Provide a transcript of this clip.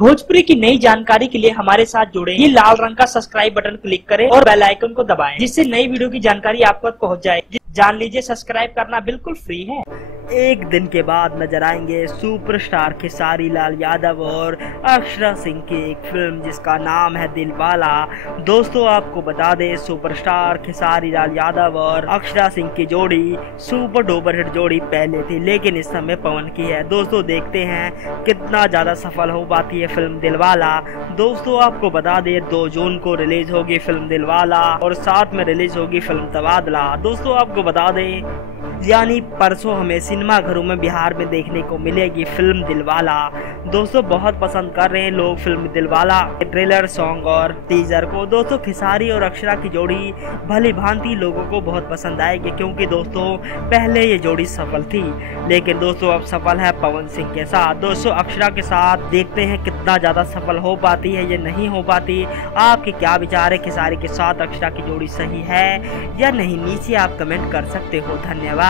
भोजपुरी की नई जानकारी के लिए हमारे साथ जुड़े। ये लाल रंग का सब्सक्राइब बटन क्लिक करें और बेल आइकन को दबाएं, जिससे नई वीडियो की जानकारी आप तक पहुंच जाए। जान लीजिए, सब्सक्राइब करना बिल्कुल फ्री है। एक दिन के बाद नजर आएंगे सुपरस्टार खेसारी लाल यादव और अक्षरा सिंह की एक फिल्म जिसका नाम है दिलवाला। दोस्तों आपको बता दें, सुपरस्टार खेसारी लाल यादव और अक्षरा सिंह की जोड़ी सुपर डुपर हिट जोड़ी पहले थी, लेकिन इस समय पवन की है। दोस्तों देखते हैं कितना ज्यादा सफल हो पाती है फिल्म दिलवाला। दोस्तों आपको बता दें 2 जून को रिलीज होगी फिल्म दिलवाला और साथ में रिलीज होगी फिल्म तबादला। दोस्तों आपको बता दें यानी परसों हमें सिनेमा घरों में बिहार में देखने को मिलेगी फिल्म दिलवाला। दोस्तों बहुत पसंद कर रहे हैं लोग फिल्म दिलवाला के ट्रेलर, सॉन्ग और टीजर को। दोस्तों खेसारी और अक्षरा की जोड़ी भली भांति लोगों को बहुत पसंद आएगी, क्योंकि दोस्तों पहले ये जोड़ी सफल थी, लेकिन दोस्तों अब सफल है पवन सिंह के साथ। दोस्तों अक्षरा के साथ देखते हैं कितना ज्यादा सफल हो पाती है या नहीं हो पाती। आपके क्या विचार है, खेसारी के साथ अक्षरा की जोड़ी सही है या नहीं? नीचे आप कमेंट कर सकते हो। धन्यवाद।